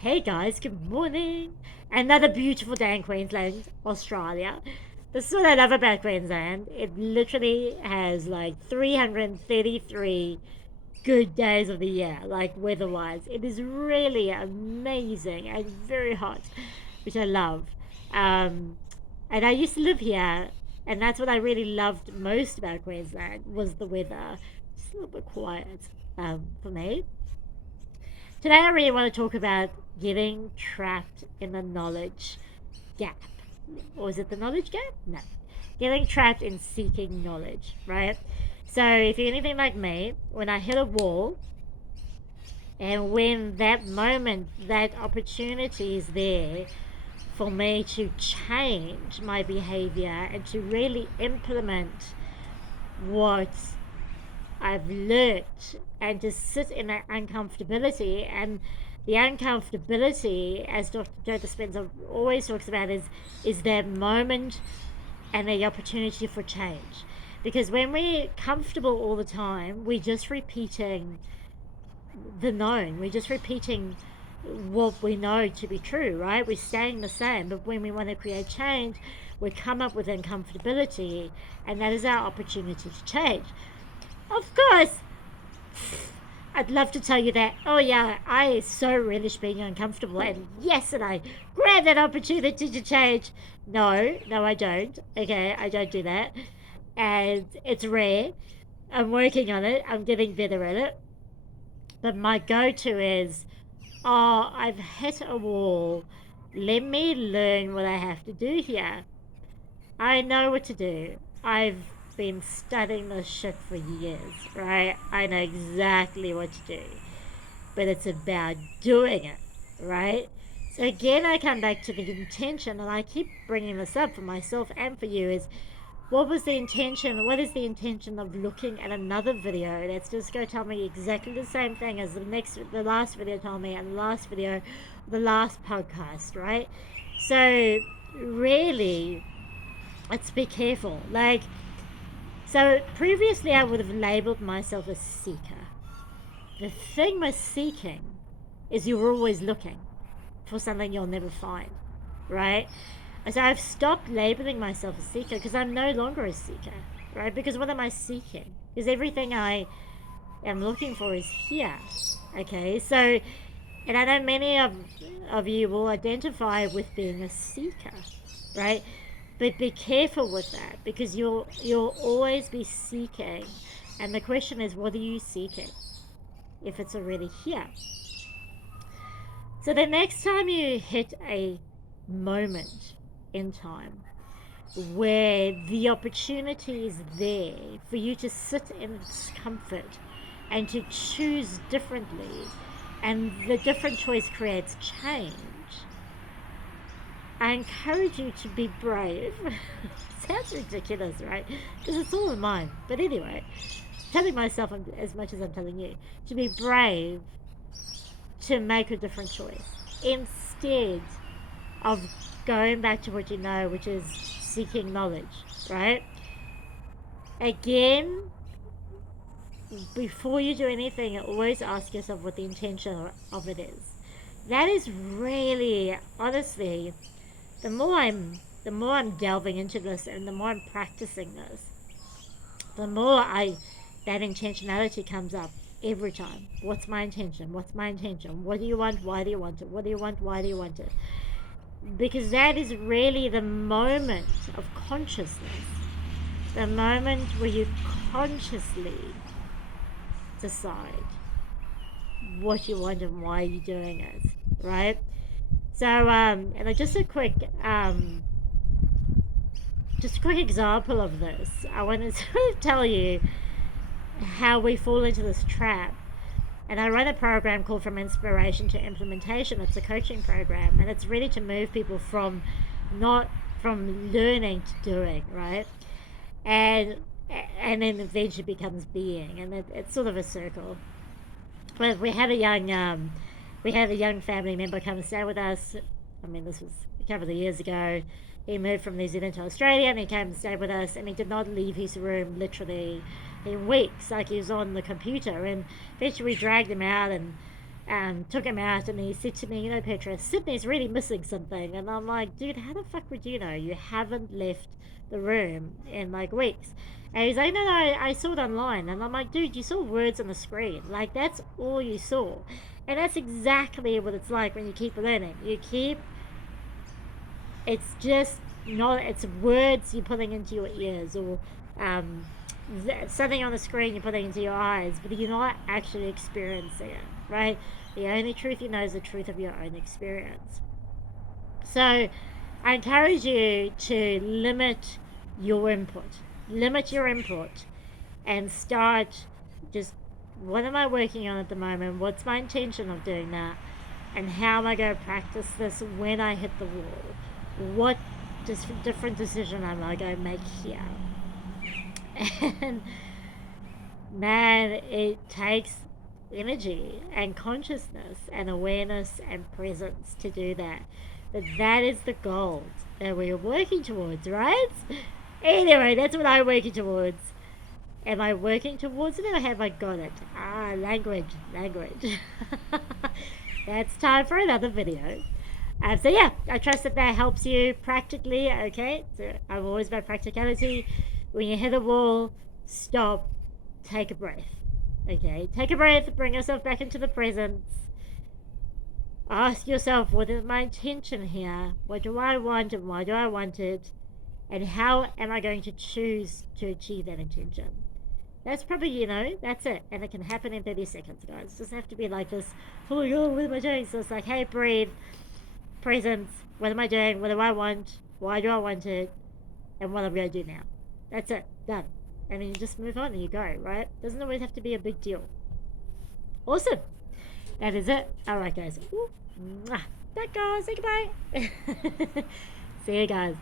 Hey guys, good morning. Another beautiful day in Queensland, Australia. This is what I love about Queensland. It literally has like 333 good days of the year, like weather-wise. It is really amazing and very hot, which I love. Um, and I used to live here, and that's what I really loved most about Queensland was the weather. Just a little bit quiet for me. Today, I really want to talk about getting trapped in the knowledge gap. Or is it the knowledge gap? No. Getting trapped in seeking knowledge, right? So, if you're anything like me, when I hit a wall, and when that moment, that opportunity is there for me to change my behavior and to really implement what I've learned and to sit in that uncomfortability. And the uncomfortability, as Dr. Joe Dispenza always talks about, is that moment and the opportunity for change. Because when we're comfortable all the time, we're just repeating the known. We're just repeating what we know to be true, right? We're staying the same. But when we want to create change, we come up with uncomfortability, and that is our opportunity to change. Of course, I'd love to tell you that, oh yeah, I so relish being uncomfortable, and yes, and I grab that opportunity to change. No, no, I don't. Okay, I don't do that. And it's rare. I'm working on it, I'm getting better at it. But my go to is, oh, I've hit a wall. Let me learn what I have to do here. I know what to do. I've been studying this shit for years, right? I know exactly what to do. But it's about doing it, right? So again, I come back to the intention, and I keep bringing this up for myself and for you is, what was the intention? What is the intention of looking at another video that's just going to tell me exactly the same thing as the last video told me, and the last video, the last podcast, right? So really, let's be careful. So previously I would have labeled myself a seeker. The thing with seeking is you're always looking for something you'll never find, right? And so I've stopped labeling myself a seeker because I'm no longer a seeker, right? Because what am I seeking? Because everything I am looking for is here, okay? So, and I know many of you will identify with being a seeker, right? But be careful with that, because you'll always be seeking. And the question is, what are you seeking if it's already here? So the next time you hit a moment in time where the opportunity is there for you to sit in discomfort and to choose differently, and the different choice creates change, I encourage you to be brave. Sounds ridiculous, right? Because it's all in mine. But anyway, telling myself as much as I'm telling you, to be brave to make a different choice instead of going back to what you know, which is seeking knowledge, right? Again, before you do anything, always ask yourself what the intention of it is. That is really, honestly, the more I'm delving into this and the more I'm practicing this, the more that intentionality comes up every time. What's my intention? What's my intention? What do you want? Why do you want it? What do you want? Why do you want it? Because that is really the moment of consciousness. The moment where you consciously decide what you want and why you're doing it, right? So, and just a quick example of this. I want to sort of tell you how we fall into this trap. And I run a program called From Inspiration to Implementation. It's a coaching program, and it's really to move people from learning to doing, right? And and then eventually becomes being, and it's sort of a circle. But we had a young family member come and stay with us. I mean, this was a couple of years ago. He moved from New Zealand to Australia, and he came and stayed with us, and he did not leave his room literally in weeks. Like, he was on the computer, and eventually we dragged him out, and took him out, and he said to me, you know, Petra, Sydney's really missing something. And I'm like, dude, how the fuck would you know? You haven't left the room in like weeks. And he's like, no, no, I saw it online. And I'm like, dude, you saw words on the screen. Like, that's all you saw. And that's exactly what it's like when you keep learning. It's just not, it's words you're putting into your ears, or um, something on the screen you're putting into your eyes, but you're not actually experiencing it, right? The only truth you know is the truth of your own experience. So I encourage you to your input. Limit your input and start just, what am I working on at the moment? What's my intention of doing that? And how am I going to practice this when I hit the wall? What different decision am I going to make here? And man, it takes energy and consciousness and awareness and presence to do that. But that is the goal that we're working towards, right? Anyway, that's what I'm working towards. Am I working towards it, or have I got it? Ah, language. That's time for another video. So yeah, I trust that helps you practically. Okay, so I'm always about practicality. When you hit a wall, stop, take a breath. Okay, take a breath, bring yourself back into the present. Ask yourself, what is my intention here? What do I want, and why do I want it? And how am I going to choose to achieve that intention? That's probably, that's it. And it can happen in 30 seconds, guys. It doesn't have to be like this, oh my god, what am I doing? So it's like, hey, breathe, presence, what am I doing? What do I want? Why do I want it? And what I'm going to do now. That's it. Done. And then you just move on and you go, right? Doesn't always have to be a big deal. Awesome. That is it. Alright, guys. Ooh. Mwah. Bye, guys. Say goodbye. See you guys.